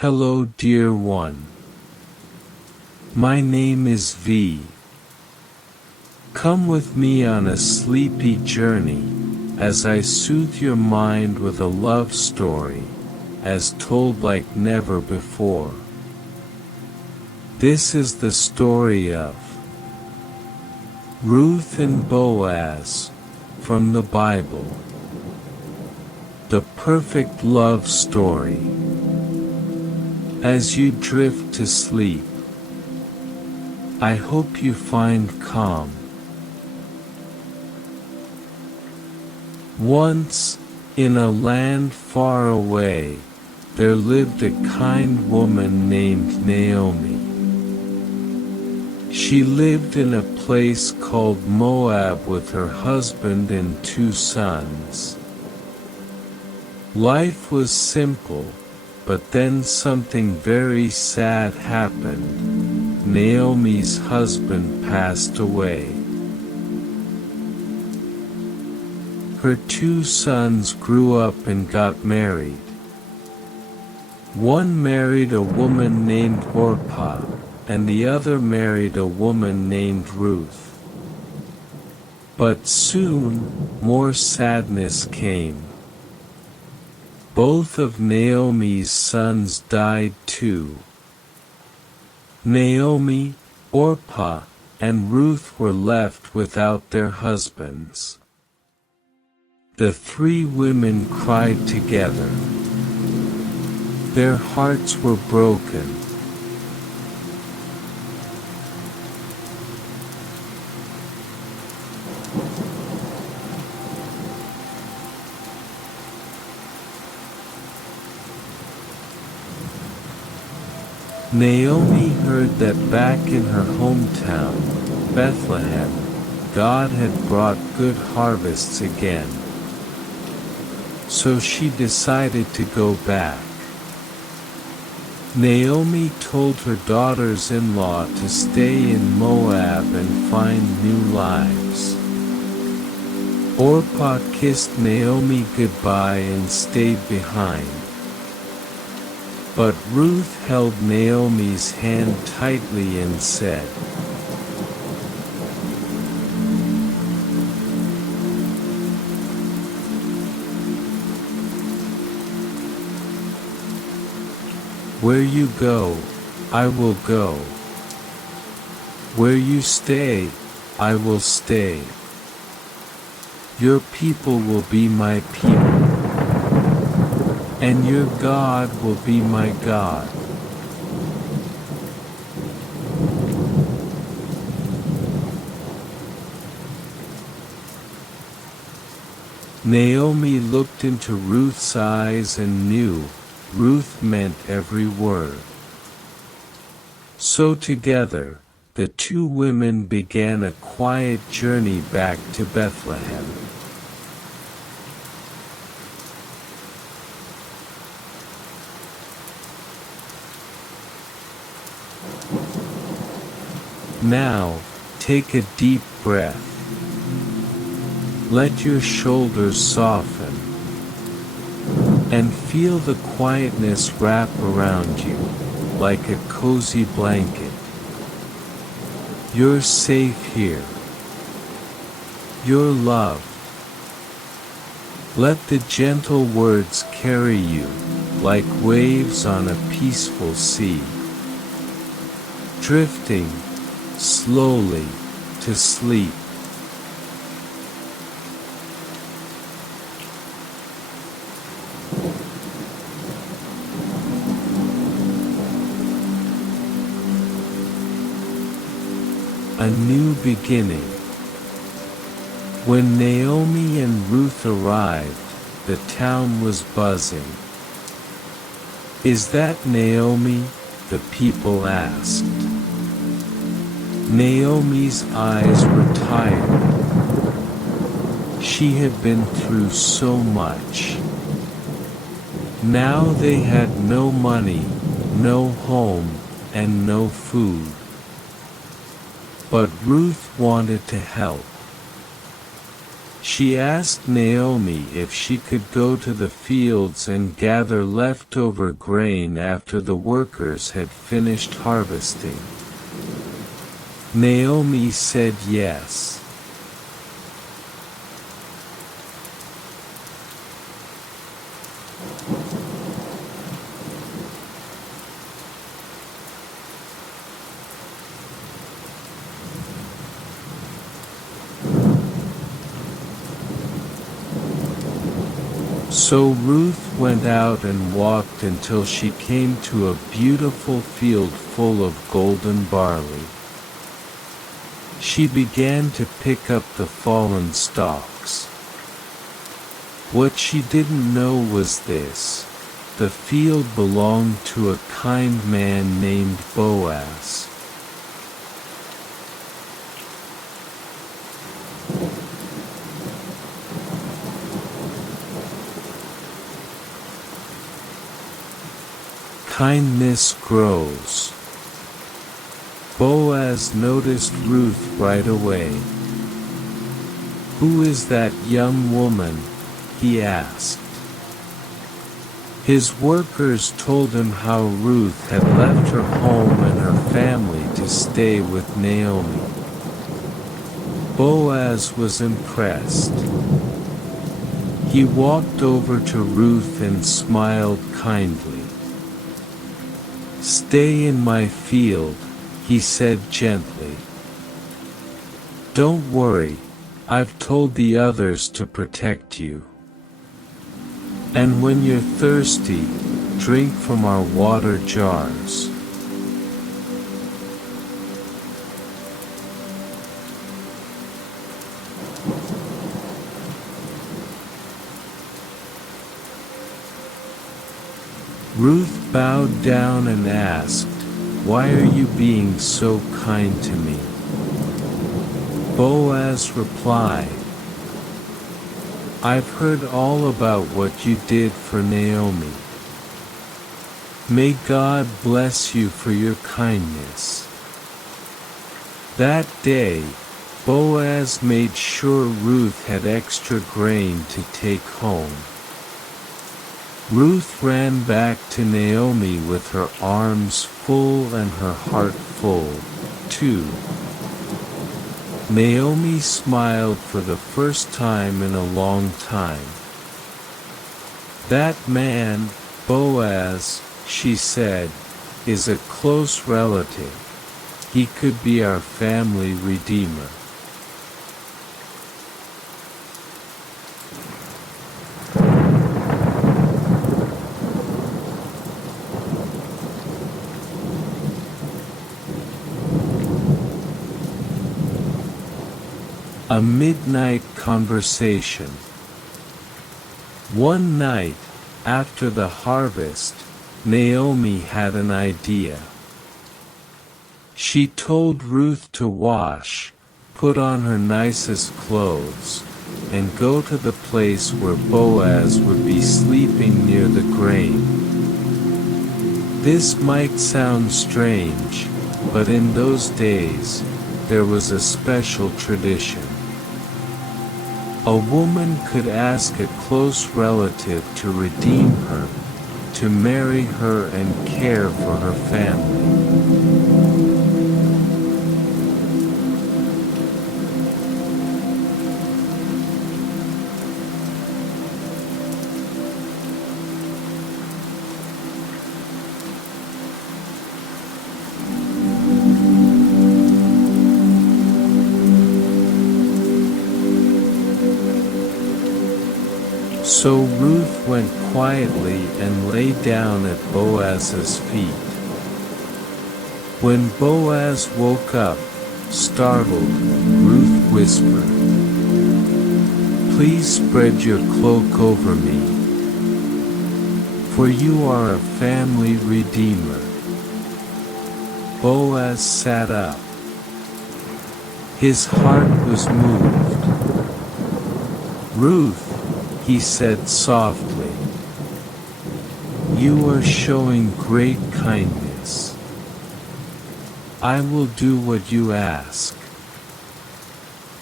Hello, dear one. My name is V. Come with me on a sleepy journey, as I soothe your mind with a love story, as told like never before. This is the story of Ruth and Boaz, from the Bible. The perfect love story. As you drift to sleep, I hope you find calm. Once, in a land far away, there lived a kind woman named Naomi. She lived in a place called Moab with her husband and 2 sons. Life was simple, but then something very sad happened. Naomi's husband passed away. Her 2 sons grew up and got married. One married a woman named Orpah, and the other married a woman named Ruth. But soon, more sadness came. Both of Naomi's sons died too. Naomi, Orpah, and Ruth were left without their husbands. The 3 women cried together. Their hearts were broken. Naomi heard that back in her hometown, Bethlehem, God had brought good harvests again. So she decided to go back. Naomi told her daughters-in-law to stay in Moab and find new lives. Orpah kissed Naomi goodbye and stayed behind. But Ruth held Naomi's hand tightly and said, "Where you go, I will go. Where you stay, I will stay. Your people will be my people, and your God will be my God." Naomi looked into Ruth's eyes and knew Ruth meant every word. So together, the 2 women began a quiet journey back to Bethlehem. Now, take a deep breath. Let your shoulders soften, and feel the quietness wrap around you, like a cozy blanket. You're safe here. You're loved. Let the gentle words carry you, like waves on a peaceful sea, drifting slowly to sleep. A new beginning. When Naomi and Ruth arrived, the town was buzzing. "Is that Naomi?" the people asked. Naomi's eyes were tired. She had been through so much. Now they had no money, no home, and no food. But Ruth wanted to help. She asked Naomi if she could go to the fields and gather leftover grain after the workers had finished harvesting. Naomi said yes. So Ruth went out and walked until she came to a beautiful field full of golden barley. She began to pick up the fallen stalks. What she didn't know was this: the field belonged to a kind man named Boaz. Kindness grows. Boaz noticed Ruth right away. "Who is that young woman?" he asked. His workers told him how Ruth had left her home and her family to stay with Naomi. Boaz was impressed. He walked over to Ruth and smiled kindly. "Stay in my field," he said gently. "Don't worry, I've told the others to protect you. And when you're thirsty, drink from our water jars." Ruth bowed down and asked, "Why are you being so kind to me?" Boaz replied, "I've heard all about what you did for Naomi. May God bless you for your kindness." That day, Boaz made sure Ruth had extra grain to take home. Ruth ran back to Naomi with her arms full and her heart full, too. Naomi smiled for the first time in a long time. "That man, Boaz," she said, "is a close relative. He could be our family redeemer." A midnight conversation. One night, after the harvest, Naomi had an idea. She told Ruth to wash, put on her nicest clothes, and go to the place where Boaz would be sleeping near the grain. This might sound strange, but in those days, there was a special tradition. A woman could ask a close relative to redeem her, to marry her and care for her family. So Ruth went quietly and lay down at Boaz's feet. When Boaz woke up, startled, Ruth whispered, "Please spread your cloak over me, for you are a family redeemer." Boaz sat up. His heart was moved. "Ruth," he said softly, "you are showing great kindness. I will do what you ask."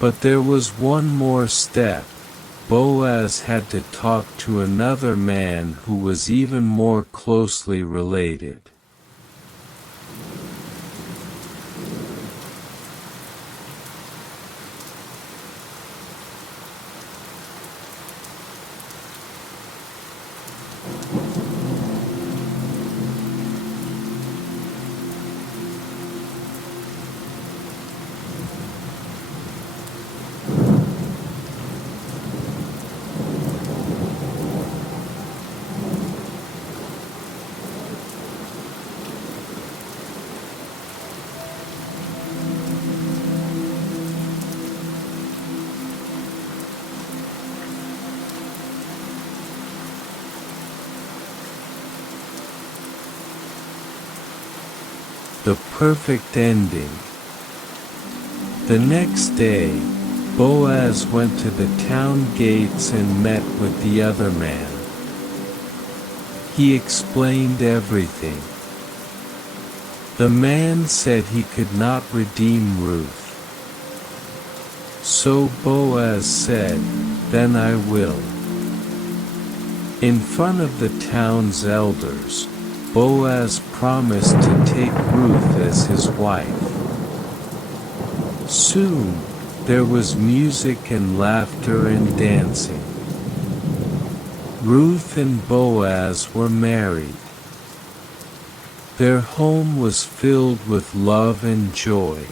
But there was one more step. Boaz had to talk to another man who was even more closely related. The perfect ending. The next day, Boaz went to the town gates and met with the other man. He explained everything. The man said he could not redeem Ruth. So Boaz said, "Then I will." In front of the town's elders, Boaz promised to take Ruth as his wife. Soon, there was music and laughter and dancing. Ruth and Boaz were married. Their home was filled with love and joy.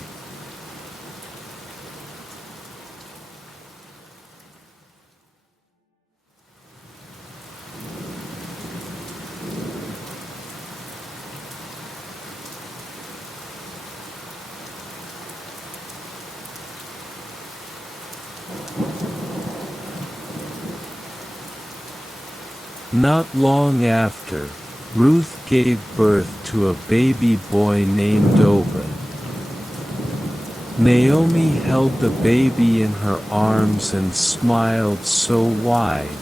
Not long after, Ruth gave birth to a baby boy named Obed. Naomi held the baby in her arms and smiled so wide,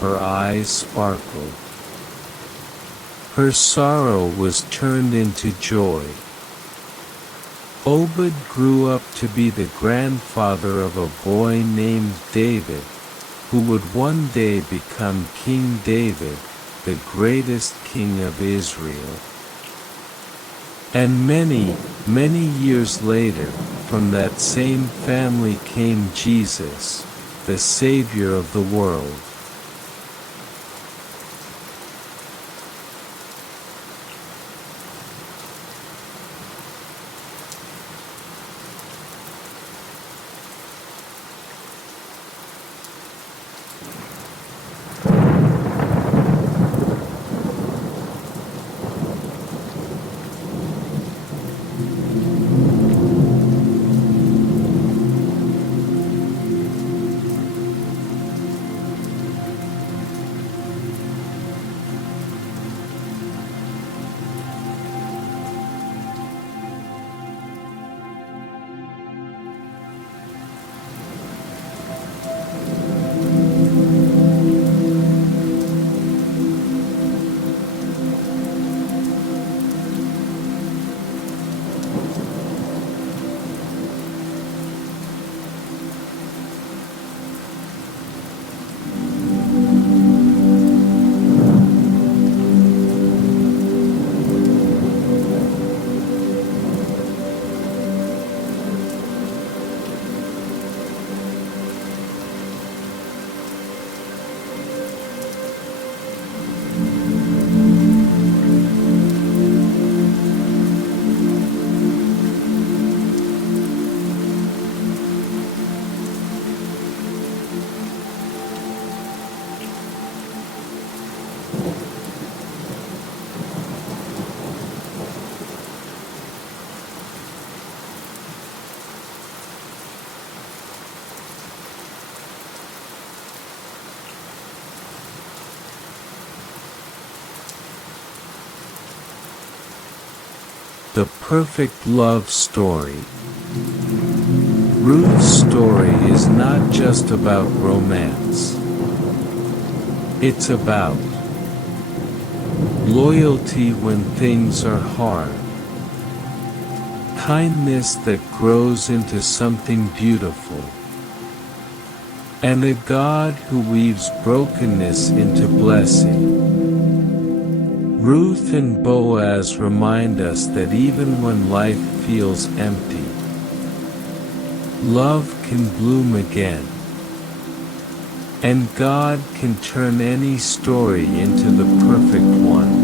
her eyes sparkled. Her sorrow was turned into joy. Obed grew up to be the grandfather of a boy named David, who would one day become King David, the greatest king of Israel. And many, many years later, from that same family came Jesus, the Savior of the world. The perfect love story. Ruth's story is not just about romance. It's about loyalty when things are hard, kindness that grows into something beautiful, and a God who weaves brokenness into blessing. Ruth and Boaz remind us that even when life feels empty, love can bloom again, and God can turn any story into the perfect one.